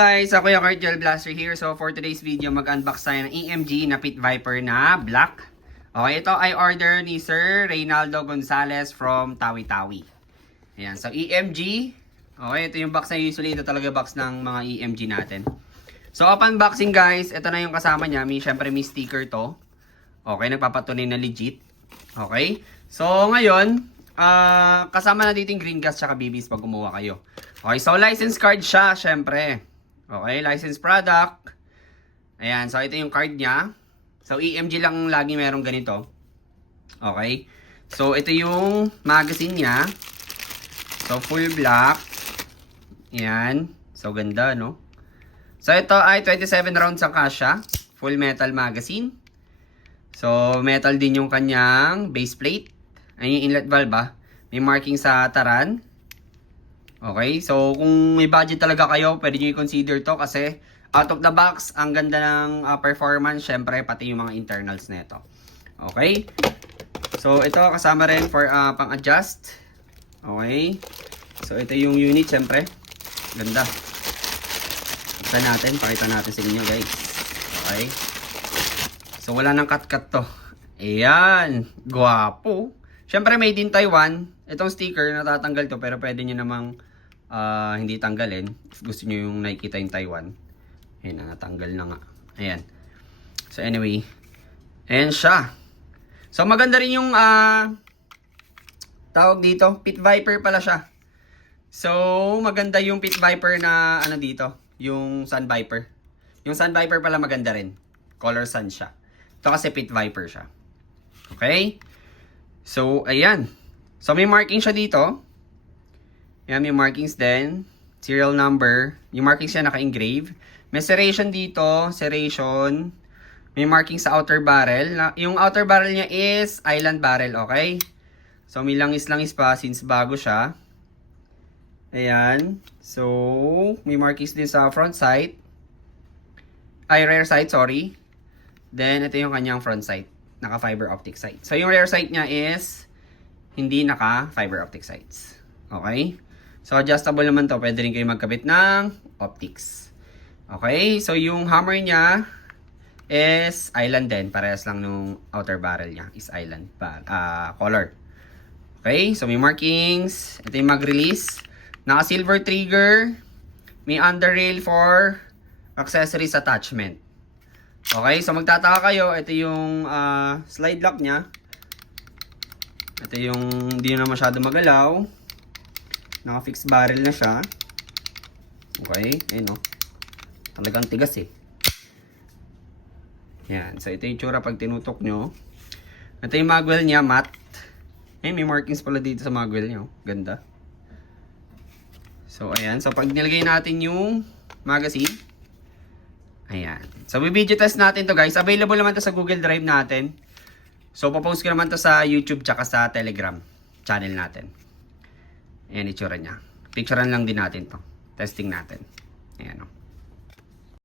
Guys, ako yung Cardial Blaster here. So for today's video, mag-unbox tayo ng EMG na Pit Viper na black. Okay, ito ay order ni Sir Reynaldo Gonzalez from Tawi-Tawi. Ayan, so EMG. Okay, ito yung box na usually. Ito talaga box ng mga EMG natin. So upon unboxing guys, ito na yung kasama niya. Siyempre may sticker to. Okay, nagpapatunay na legit. Okay, so ngayon, kasama na dito yung green gas tsaka BBs pag kumuha kayo. Okay, so license card siya, syempre. Okay, license product. Ayan, so ito yung card niya. So EMG lang lagi merong ganito. Okay, so ito yung magazine niya. So full black. Ayan, so ganda no. So ito ay 27 rounds ang kasya. Full metal magazine. So metal din yung kanyang base plate. Ayun yung inlet valve May marking sa taran. Okay, so kung may budget talaga kayo, pwede nyo i-consider to kasi out of the box, ang ganda ng performance, syempre pati yung mga internals nito. Okay, so ito kasama rin for pang-adjust. Okay, so ito yung unit, syempre. Ganda. Buksan natin, pakita natin sa inyo guys. Okay, so wala nang cut-cut to. Ayan, guwapo. Syempre made in Taiwan. Itong sticker natatanggal to pero pwede nyo namang hindi tanggalin. If gusto nyo yung nakikita yung Taiwan. Ayan, natanggal na nga. Ayan. So anyway, ayan siya. So maganda rin yung tawag dito, Pit Viper pala siya. So maganda yung Pit Viper na ano dito, yung Sun Viper. Yung Sun Viper pala maganda rin. Color Sun siya. Ito kasi Pit Viper siya. Okay? So ayan. So may marking siya dito. Yan, may markings din. Serial number. Yung markings siya naka-engrave. May serration dito. Serration. May marking sa outer barrel. Yung outer barrel niya is island barrel, okay? So may langis-langis pa since bago siya. Ayan. So, may markings din sa front sight. Ay, rear sight, sorry. Then, ito yung kanyang front sight. Naka-fiber optic sight. So, yung rear sight niya is hindi naka-fiber optic sights. Okay? So, adjustable naman to. Pwede rin kayo magkabit ng optics. Okay? So, yung hammer niya is island din. Parehas lang nung outer barrel niya is island color. Okay? So, may markings. Ito yung mag-release. Naka-silver trigger. May underrail for accessories attachment. Okay? So, magtataka kayo. Ito yung slide lock niya. Ito yung hindi na masyado magalaw. Naka-fixed barrel na siya. Okay, ayun o. Talagang tigas eh. Yan, so ito yung tsura pag tinutok nyo. Ito yung magwell niya, matte. Eh, may markings pala dito sa magwell nyo. Ganda. So, ayan. So, pag nilagay natin yung magazine. Ayan. So, video test natin to guys. Available naman to sa Google Drive natin. So, papost ko naman to sa YouTube tsaka sa Telegram channel natin. Ayan, itsura niya. Picturean lang din natin to. Testing natin. Ayan o.